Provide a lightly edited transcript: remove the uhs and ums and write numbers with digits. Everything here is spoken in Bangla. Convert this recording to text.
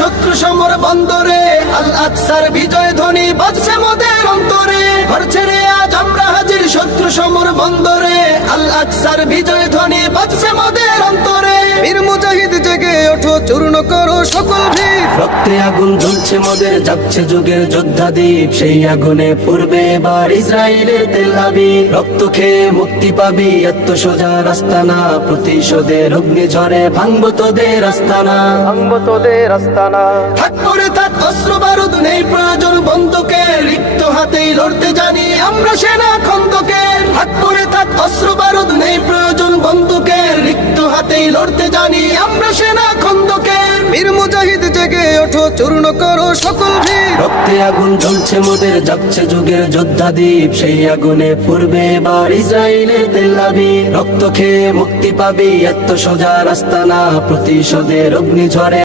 শত্রু সমর বন্দরে, আল আকসার বিজয় ধ্বনি বাজছে মোদের অন্তরে। ঘর ছেড়ে আজ আমরা হাজির শত্রু সমর বন্দরে, আল আকসার বিজয় ধ্বনি বাজছে মোদের অন্তরে। বীর মুজাহিদ জেগে ওঠো, চূর্ণ করো সকল ভিড়। রক্তে আগুন জ্বলছে মোদের, যাচ্ছে যুগের যোদ্ধা দ্বীপ। সেই আগুনে পূর্বে এবার ইসরায়েলের তেল আবিব। রক্ত খেয়ে মুক্তি পাবি, এত সোজা রাস্তা না। প্রতিশোধের অগ্নিঝড়ে ভাঙবো তোদের আস্তানা, ভাঙবো তোদের আস্তানা। থাক পরে থাক অস্ত্র বারুদ, নেই প্রয়োজন বন্দুকের। রিক্ত হাতেই লড়তে জানি আমরা সেনা খন্দকের। থাক পরে থাক অস্ত্র বারুদ, নেই প্রয়োজন বন্দুকের। রিক্ত হাতেই লড়তে জানি আমরা সেনা খন্দকের। বীর মুজাহিদ জেগে ওঠো, চূর্ণ করো সকল ভিড়। রক্তে আগুন জ্বলছে মোদের, যাচ্ছে যুগের যোদ্ধা দ্বীপ। সেই আগুনে পূর্বে এবার ইসরায়েলের তেল আবিব। রক্ত খেয়ে মুক্তি পাবি, এত সোজা রাস্তা না। প্রতিশোধের অগ্নিঝড়ে